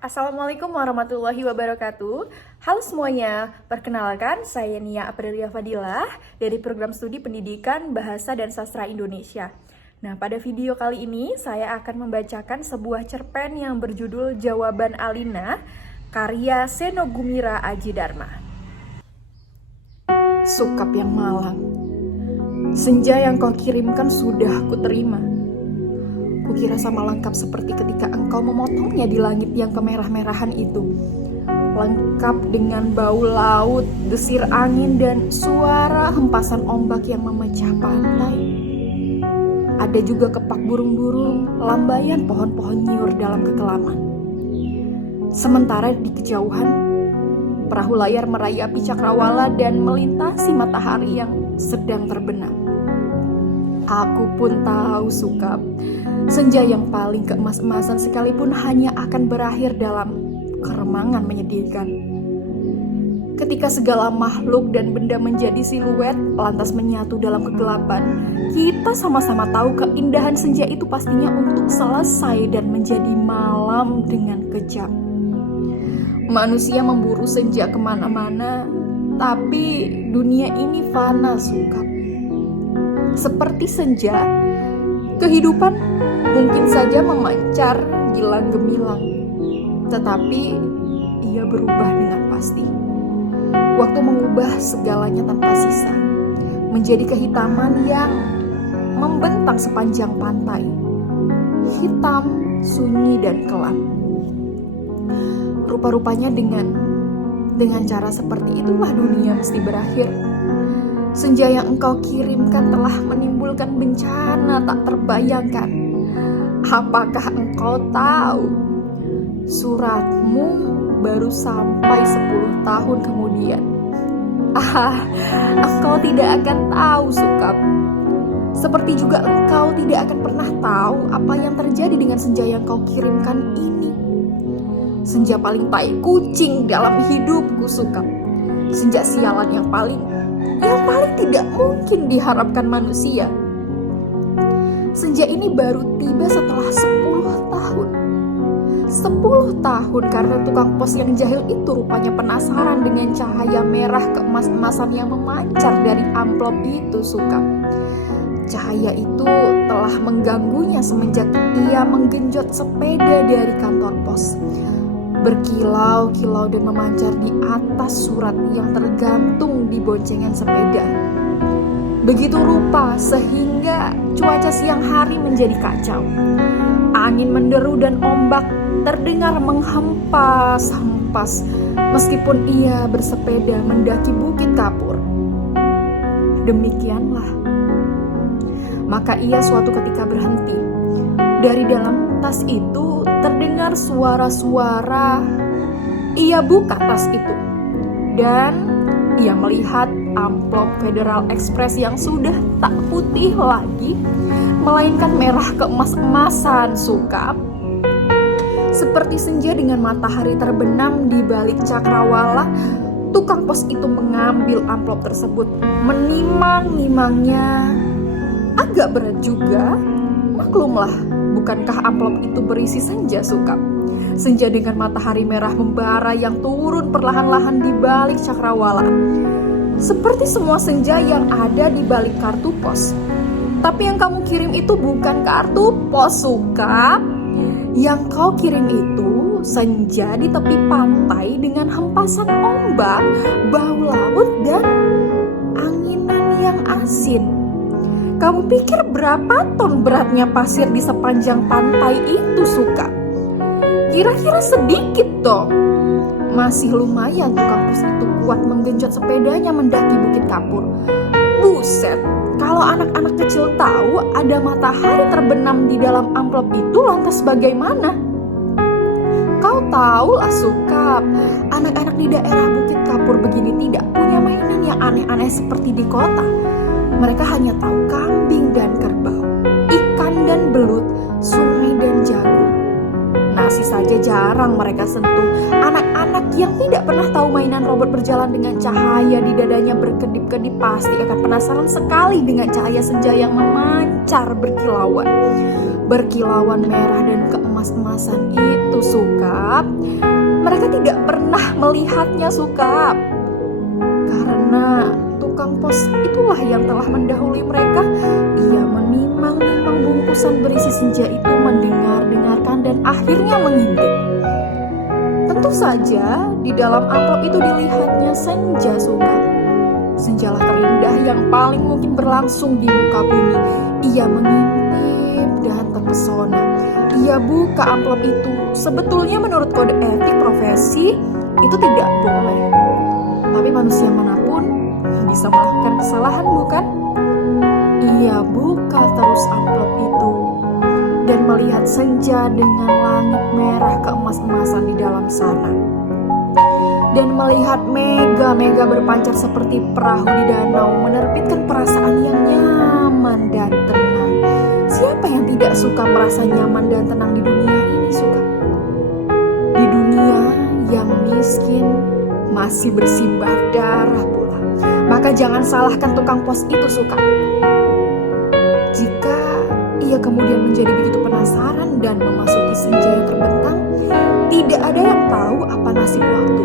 Assalamualaikum warahmatullahi wabarakatuh. Halo semuanya, perkenalkan saya Nia Aprilia Fadilah dari Program Studi Pendidikan Bahasa dan Sastra Indonesia. Nah, pada video kali ini saya akan membacakan sebuah cerpen yang berjudul Jawaban Alina, karya Seno Gumira Aji Dharma. Sukap yang malang, senja yang kau kirimkan sudah kuterima. Kukira sama lengkap seperti ketika engkau memotongnya di langit yang kemerah-merahan itu. Lengkap dengan bau laut, desir angin, dan suara hempasan ombak yang memecah pantai. Ada juga kepak burung-burung, lambaian pohon-pohon nyiur dalam kekelaman. Sementara di kejauhan, perahu layar merayapi cakrawala dan melintasi matahari yang sedang terbenam. Aku pun tahu Sukap, senja yang paling keemas-emasan sekalipun hanya akan berakhir dalam keremangan menyedihkan. Ketika segala makhluk dan benda menjadi siluet lantas menyatu dalam kegelapan, kita sama-sama tahu keindahan senja itu pastinya untuk selesai dan menjadi malam dengan kejam. Manusia memburu senja kemana-mana, tapi dunia ini fana Sukap. Seperti senja, kehidupan mungkin saja memancar gilang gemilang, tetapi ia berubah dengan pasti. Waktu mengubah segalanya tanpa sisa, menjadi kehitaman yang membentang sepanjang pantai, hitam, sunyi, dan kelam. Rupa-rupanya dengan cara seperti itulah dunia mesti berakhir. Senja yang engkau kirimkan telah menimbulkan bencana tak terbayangkan. Apakah engkau tahu? Suratmu baru sampai 10 tahun kemudian. Engkau tidak akan tahu Sukap. Seperti juga engkau tidak akan pernah tahu apa yang terjadi dengan senja yang kau kirimkan ini. Senja paling tai kucing dalam hidupku Sukap. Senja sialan yang paling tidak mungkin diharapkan manusia. Senja ini baru tiba setelah 10 tahun. 10 tahun karena tukang pos yang jahil itu rupanya penasaran dengan cahaya merah keemas-emasan yang memancar dari amplop itu Sukap. Cahaya itu telah mengganggunya semenjak ia menggenjot sepeda dari kantor pos. Berkilau-kilau dan memancar di atas surat yang tergantung di boncengan sepeda. Begitu rupa sehingga cuaca siang hari menjadi kacau. Angin menderu dan ombak terdengar menghempas-hempas meskipun ia bersepeda mendaki Bukit Kapur. Demikianlah. Maka ia suatu ketika berhenti. Dari dalam tas itu terdengar suara-suara. Ia buka tas itu dan ia melihat amplop Federal Express yang sudah tak putih lagi, melainkan merah keemas-emasan Sukap. Seperti senja dengan matahari terbenam di balik cakrawala, tukang pos itu mengambil amplop tersebut, menimang-nimangnya. Agak berat juga, maklumlah. Bukankah amplop itu berisi senja Sukap? Senja dengan matahari merah membara yang turun perlahan-lahan di balik cakrawala. Seperti semua senja yang ada di balik kartu pos. Tapi yang kamu kirim itu bukan kartu pos Sukap. Yang kau kirim itu senja di tepi pantai dengan hempasan ombak, bau laut, dan anginan yang asin. Kamu pikir berapa ton beratnya pasir di sepanjang pantai itu Sukap? Kira-kira sedikit dong. Masih lumayan tukang pos itu kuat menggenjot sepedanya mendaki Bukit Kapur. Buset, kalau anak-anak kecil tahu ada matahari terbenam di dalam amplop itu lantas bagaimana? Kau tahu lah Sukap, anak-anak di daerah Bukit Kapur begini tidak punya mainan yang aneh-aneh seperti di kota. Mereka hanya tahu kambing dan kerbau, ikan dan belut, sungai dan jagung. Nasi saja jarang mereka sentuh. Anak-anak yang tidak pernah tahu mainan robot berjalan dengan cahaya di dadanya berkedip-kedip pasti akan penasaran sekali dengan cahaya senja yang memancar berkilauan. Berkilauan merah dan keemas-emasan itu Sukap. Sukap. Mereka tidak pernah melihatnya, Sukap. Karena tukang pos itulah yang telah mendahului mereka. Ia menimang-nimang bungkusan berisi senja itu, mendengar-dengarkan dan akhirnya mengintip. Tentu saja di dalam amplop itu dilihatnya senja, Sukap. Senjalah terindah yang paling mungkin berlangsung di muka bumi. Ia mengintip dan terpesona. Ia buka amplop itu. Sebetulnya menurut kode etik profesi itu tidak boleh. Tapi manusia manapun bisa melakukan kesalahan, bukan? Ia buka terus amplop itu dan melihat senja dengan langit merah keemas-emasan di dalam sana. Dan melihat mega-mega berpancar seperti perahu di danau, menerbitkan perasaan yang nyaman dan tenang. Siapa yang tidak suka merasa nyaman dan tenang di dunia ini, Sukap? Di dunia yang miskin, masih bersimbah darah pula. Maka jangan salahkan tukang pos itu, Sukap. Jika ia kemudian menjadi begitu penasaran dan memasuki senja yang terbentang, tidak ada yang tahu apa nasib waktu.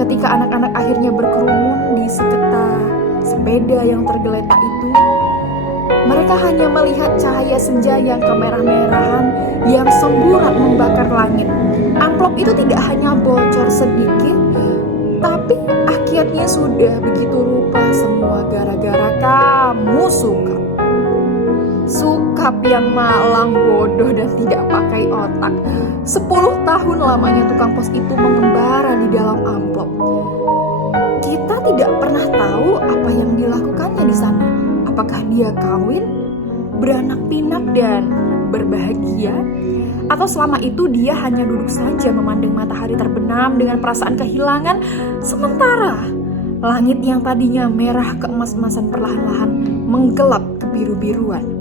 Ketika anak-anak akhirnya berkerumun di sekitar sepeda yang tergeletak itu, mereka hanya melihat cahaya senja yang kemerah-merahan yang semburat membakar langit. Amplop itu tidak hanya bocor sedikit, tapi akhirnya sudah begitu rupa semua gara-gara kamu, Sukap. Sukap yang malang, bodoh dan tidak pakai otak. 10 tahun lamanya tukang pos itu mengembara di dalam amplop. Kita tidak pernah tahu apa yang dilakukannya di sana. Apakah dia kawin, beranak pinak dan berbahagia, atau selama itu dia hanya duduk saja memandang matahari terbenam dengan perasaan kehilangan, sementara langit yang tadinya merah keemas-emasan perlahan-lahan menggelap kebiru-biruan.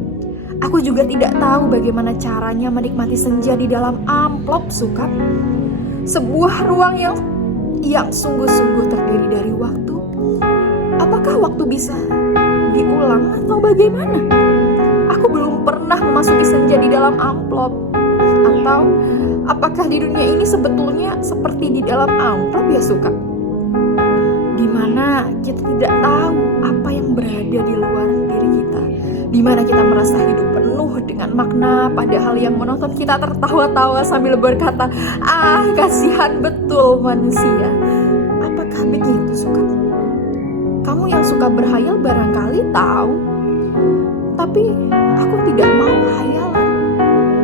Aku juga tidak tahu bagaimana caranya menikmati senja di dalam amplop, Sukap. Sebuah ruang yang sungguh-sungguh terdiri dari waktu. Apakah waktu bisa diulang atau bagaimana? Aku belum pernah memasuki senja di dalam amplop. Atau apakah di dunia ini sebetulnya seperti di dalam amplop, ya, Sukap? Di mana kita tidak tahu apa yang berada di luar diri kita, di mana kita merasa hidup penuh dengan makna, padahal yang menonton kita tertawa-tawa sambil berkata, kasihan betul manusia. Apakah begitu, Sukap? Kamu yang suka berhayal barangkali tahu, tapi aku tidak mau hayalan.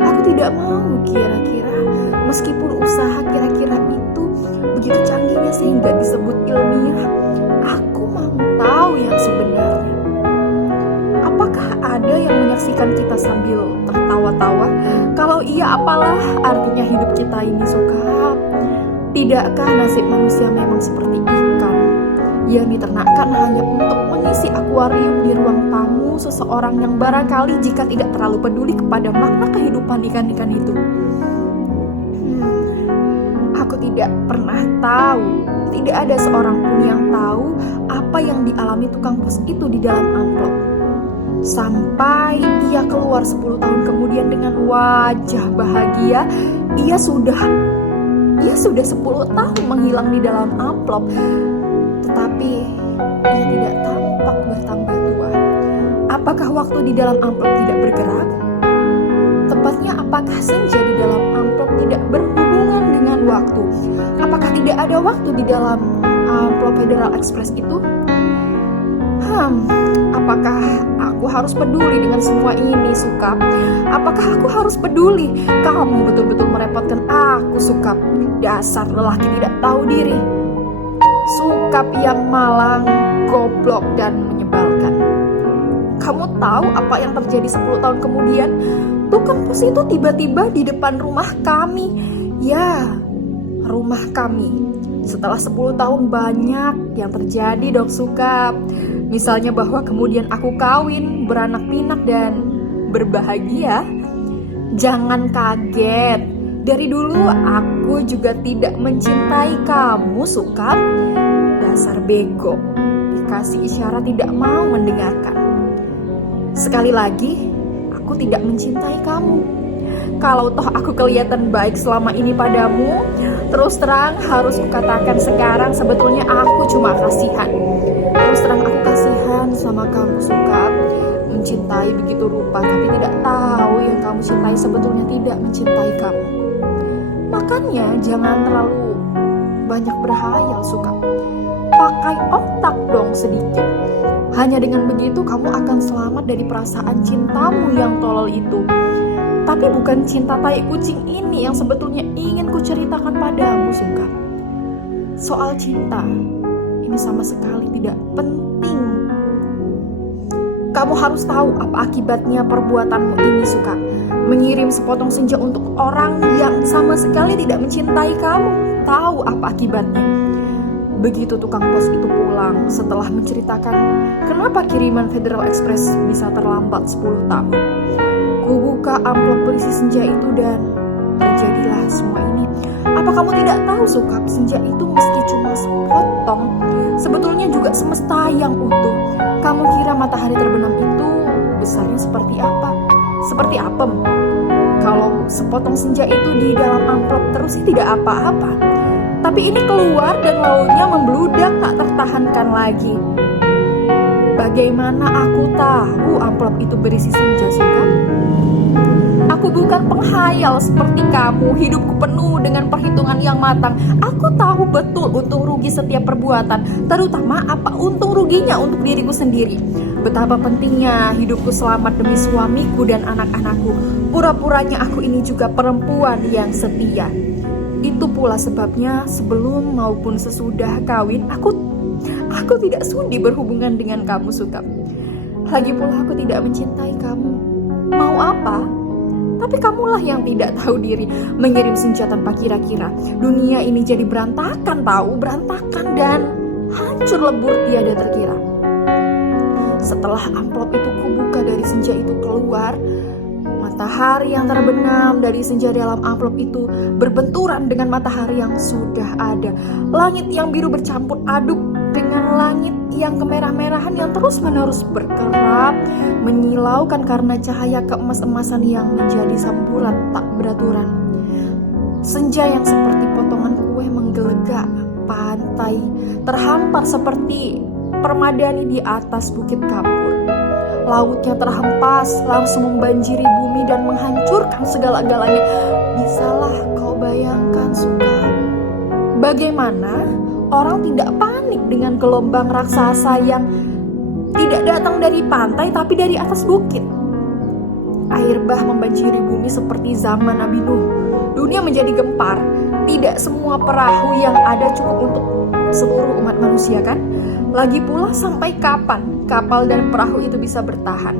Aku tidak mau kira-kira, meskipun usaha kira-kira itu begitu canggihnya sehingga disebut ilmiah. Aku mau tahu yang sebenarnya. Apakah ada yang menyaksikan kita sambil tertawa-tawa? Kalau iya, apalah artinya hidup kita ini, Sukap? Tidakkah nasib manusia memang seperti ikan yang diternakkan hanya untuk mengisi akuarium di ruang tamu seseorang yang barangkali jika tidak terlalu peduli kepada makna kehidupan ikan-ikan itu? Aku tidak pernah tahu. Tidak ada seorang pun yang tahu apa yang dialami tukang pos itu di dalam amplop. Sampai ia keluar 10 tahun kemudian dengan wajah bahagia. Ia sudah 10 tahun menghilang di dalam amplop. Tetapi ia tidak tampak bertambah tua. Apakah waktu di dalam amplop tidak bergerak? Tepatnya, apakah senja di dalam amplop tidak berhubungan dengan waktu? Apakah tidak ada waktu di dalam amplop Federal Express itu? Apakah aku harus peduli dengan semua ini, Sukap? Apakah aku harus peduli? Kamu betul-betul merepotkan aku, Sukap. Dasar lelaki tidak tahu diri. Sukap yang malang, goblok dan menyebalkan. Kamu tahu apa yang terjadi 10 tahun kemudian? Tukang pos itu tiba-tiba di depan rumah kami. Ya, rumah kami. Setelah 10 tahun banyak yang terjadi dong, Sukap. Misalnya bahwa kemudian aku kawin, beranak pinak dan berbahagia. Jangan kaget. Dari dulu aku juga tidak mencintai kamu, Sukap. Dasar bego. Dikasih isyarat tidak mau mendengarkan. Sekali lagi, aku tidak mencintai kamu. Kalau toh aku kelihatan baik selama ini padamu, terus terang harus kukatakan sekarang sebetulnya aku cuma kasihan. Terus terang aku kasihan sama kamu, Sukap. Mencintai begitu rupa tapi tidak tahu yang kamu cintai sebetulnya tidak mencintai kamu. Makanya jangan terlalu banyak berhayal, Sukap. Pakai otak dong sedikit. Hanya dengan begitu kamu akan selamat dari perasaan cintamu yang tolol itu. Tapi bukan cinta tai kucing ini yang sebetulnya ingin kuceritakan padamu, Sukap. Soal cinta, ini sama sekali tidak penting. Kamu harus tahu apa akibatnya perbuatanmu ini, Sukap. Mengirim sepotong senja untuk orang yang sama sekali tidak mencintai kamu. Tahu apa akibatnya? Begitu tukang pos itu pulang setelah menceritakan kenapa kiriman Federal Express bisa terlambat 10 tahun. Kubuka amplop berisi senja itu dan terjadilah semua ini. Apa kamu tidak tahu, Sukap, senja itu meski cuma sepotong, sebetulnya juga semesta yang utuh. Kamu kira matahari terbenam itu besarnya seperti apa? Seperti apem. Kalau sepotong senja itu di dalam amplop terus sih tidak apa-apa. Tapi ini keluar dan lautnya membludak tak tertahankan lagi. Bagaimana aku tahu amplop itu berisi senja, Sukap? Aku bukan penghayal seperti kamu. Hidupku penuh dengan perhitungan yang matang. Aku tahu betul untung rugi setiap perbuatan, terutama apa untung ruginya untuk diriku sendiri. Betapa pentingnya hidupku selamat demi suamiku dan anak-anakku. Pura-puranya aku ini juga perempuan yang setia. Itu pula sebabnya sebelum maupun sesudah kawin aku tidak sudi berhubungan dengan kamu, Sukap. Lagi pula aku tidak mencintai kamu. Mau apa? Tapi kamulah yang tidak tahu diri, mengirim senja tanpa kira-kira. Dunia ini jadi berantakan, berantakan dan hancur lebur tiada terkira. Setelah amplop itu kubuka dari senja itu keluar, matahari yang terbenam dari senja dalam amplop itu berbenturan dengan matahari yang sudah ada. Langit yang biru bercampur aduk dengan langit yang kemerah-merahan yang terus-menerus berkerap, menyilaukan karena cahaya keemas-emasan yang menjadi samburat tak beraturan. Senja yang seperti potongan kue menggelegak pantai, terhampar seperti permadani di atas bukit kapur. Lautnya terhempas, langsung membanjiri bumi dan menghancurkan segala-galanya. Bisalah kau bayangkan, Sukap, bagaimana orang tidak panik dengan gelombang raksasa yang tidak datang dari pantai tapi dari atas bukit. Air bah membanjiri bumi seperti zaman Nabi Nuh. Dunia menjadi gempar. Tidak semua perahu yang ada cukup untuk seluruh umat manusia, kan? Lagi pula sampai kapan kapal dan perahu itu bisa bertahan?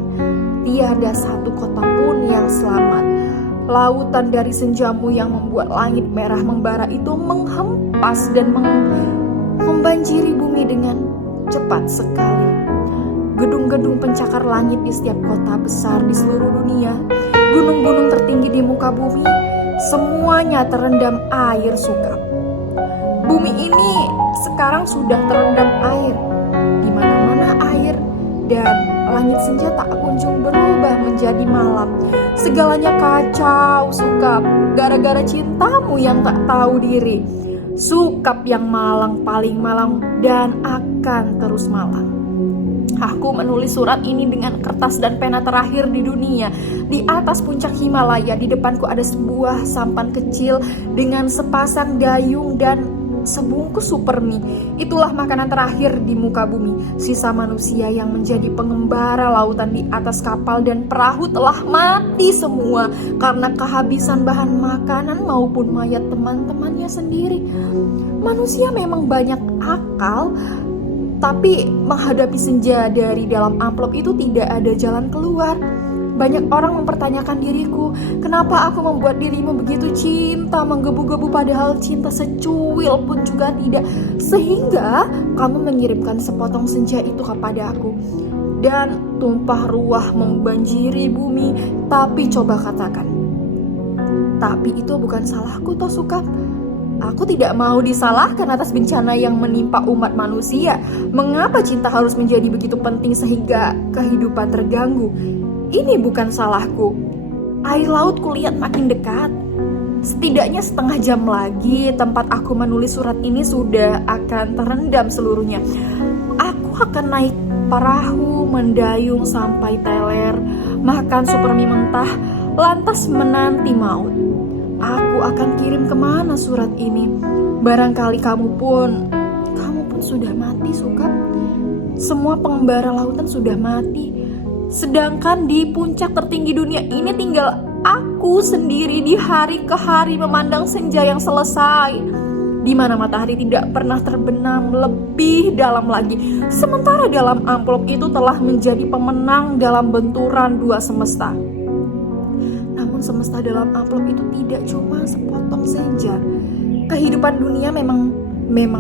Tiada satu kota pun yang selamat. Lautan dari senjamu yang membuat langit merah membara itu menghempas dan membanjiri bumi dengan cepat sekali. Gedung-gedung pencakar langit di setiap kota besar di seluruh dunia, gunung-gunung tertinggi di muka bumi, semuanya terendam air, Sukap. Bumi ini sekarang sudah terendam air, di mana-mana air, dan langit senja tak kunjung berubah menjadi malam. Segalanya kacau, Sukap, gara-gara cintamu yang tak tahu diri. Sukap yang malang paling malang dan akan terus malang. Aku menulis surat ini dengan kertas dan pena terakhir di dunia. Di atas puncak Himalaya, di depanku ada sebuah sampan kecil dengan sepasang dayung dan sebungkus super mie. Itulah makanan terakhir di muka bumi. Sisa manusia yang menjadi pengembara lautan di atas kapal dan perahu telah mati semua karena kehabisan bahan makanan maupun mayat teman-temannya sendiri. Manusia memang banyak akal, tapi menghadapi senja dari dalam amplop itu tidak ada jalan keluar. Banyak orang mempertanyakan diriku, kenapa aku membuat dirimu begitu cinta, menggebu-gebu padahal cinta secuil pun juga tidak. Sehingga kamu mengirimkan sepotong senja itu kepada aku. Dan tumpah ruah membanjiri bumi. Tapi coba katakan, tapi itu bukan salahku toh, Sukap. Aku tidak mau disalahkan atas bencana yang menimpa umat manusia. Mengapa cinta harus menjadi begitu penting sehingga kehidupan terganggu? Ini bukan salahku. Air laut kulihat makin dekat. Setidaknya setengah jam lagi tempat aku menulis surat ini sudah akan terendam seluruhnya. Aku akan naik perahu, mendayung sampai Teler, makan super mie mentah, lantas menanti maut. Aku akan kirim kemana surat ini? Barangkali kamu pun sudah mati, Sukap. Semua pengembara lautan sudah mati. Sedangkan di puncak tertinggi dunia ini tinggal aku sendiri di hari ke hari memandang senja yang selesai, di mana matahari tidak pernah terbenam lebih dalam lagi. Sementara dalam amplop itu telah menjadi pemenang dalam benturan dua semesta. Namun semesta dalam amplop itu tidak cuma sepotong senja. Kehidupan dunia memang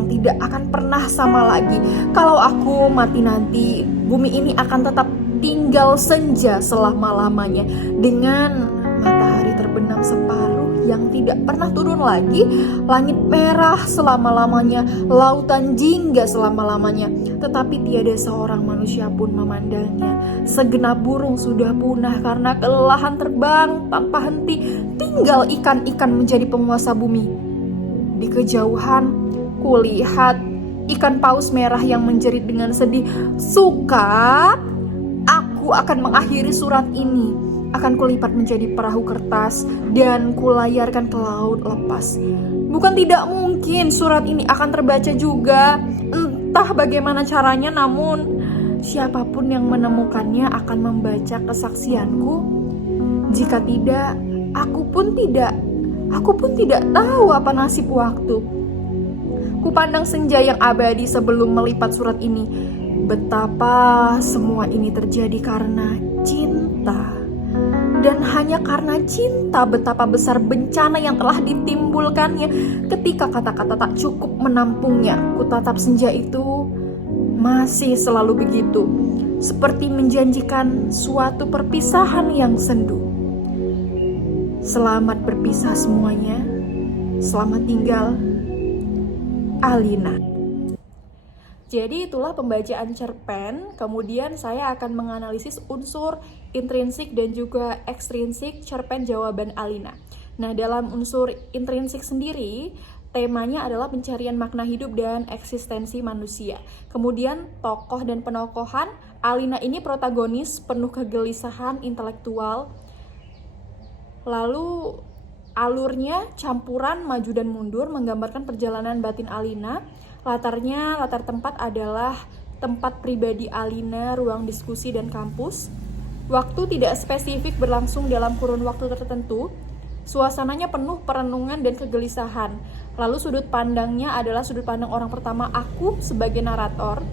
tidak akan pernah sama lagi. Kalau aku mati nanti, bumi ini akan tetap tinggal senja selama-lamanya, dengan matahari terbenam separuh yang tidak pernah turun lagi, langit merah selama-lamanya, lautan jingga selama-lamanya, tetapi tiada seorang manusia pun memandangnya. Segenap burung sudah punah karena kelelahan terbang tanpa henti. Tinggal ikan-ikan menjadi penguasa bumi. Di kejauhan kulihat ikan paus merah yang menjerit dengan sedih. Suka, aku akan mengakhiri surat ini. Akan kulipat menjadi perahu kertas dan kulayarkan ke laut lepas. Bukan tidak mungkin surat ini akan terbaca juga. Entah bagaimana caranya, namun siapapun yang menemukannya akan membaca kesaksianku. Jika tidak, aku pun tidak tahu apa nasib waktu. Kupandang senja yang abadi sebelum melipat surat ini. Betapa semua ini terjadi karena cinta. Dan hanya karena cinta, betapa besar bencana yang telah ditimbulkannya. Ketika kata-kata tak cukup menampungnya, kutatap senja itu masih selalu begitu, seperti menjanjikan suatu perpisahan yang sendu. Selamat berpisah semuanya. Selamat tinggal, Alina. Jadi itulah pembacaan cerpen. Kemudian saya akan menganalisis unsur intrinsik dan juga ekstrinsik cerpen jawaban Alina. Nah, dalam unsur intrinsik sendiri, temanya adalah pencarian makna hidup dan eksistensi manusia. Kemudian tokoh dan penokohan, Alina ini protagonis penuh kegelisahan intelektual. Lalu alurnya campuran maju dan mundur, menggambarkan perjalanan batin Alina. Latar tempat adalah tempat pribadi Alina, ruang diskusi dan kampus. Waktu tidak spesifik, berlangsung dalam kurun waktu tertentu. Suasananya penuh perenungan dan kegelisahan. Lalu sudut pandangnya adalah sudut pandang orang pertama, aku sebagai narator.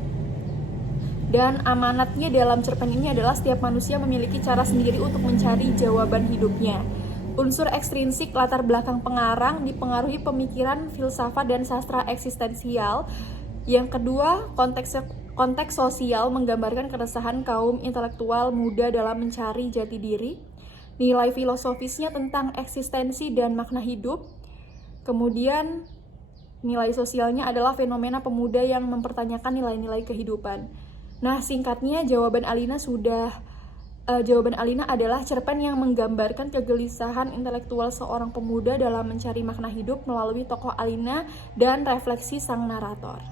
Dan amanatnya dalam cerpen ini adalah setiap manusia memiliki cara sendiri untuk mencari jawaban hidupnya. Unsur ekstrinsik, latar belakang pengarang, dipengaruhi pemikiran, filsafat, dan sastra eksistensial. Yang kedua, konteks sosial, menggambarkan keresahan kaum intelektual muda dalam mencari jati diri. Nilai filosofisnya tentang eksistensi dan makna hidup. Kemudian, nilai sosialnya adalah fenomena pemuda yang mempertanyakan nilai-nilai kehidupan. Nah, singkatnya, jawaban Alina adalah cerpen yang menggambarkan kegelisahan intelektual seorang pemuda dalam mencari makna hidup melalui tokoh Alina dan refleksi sang narator.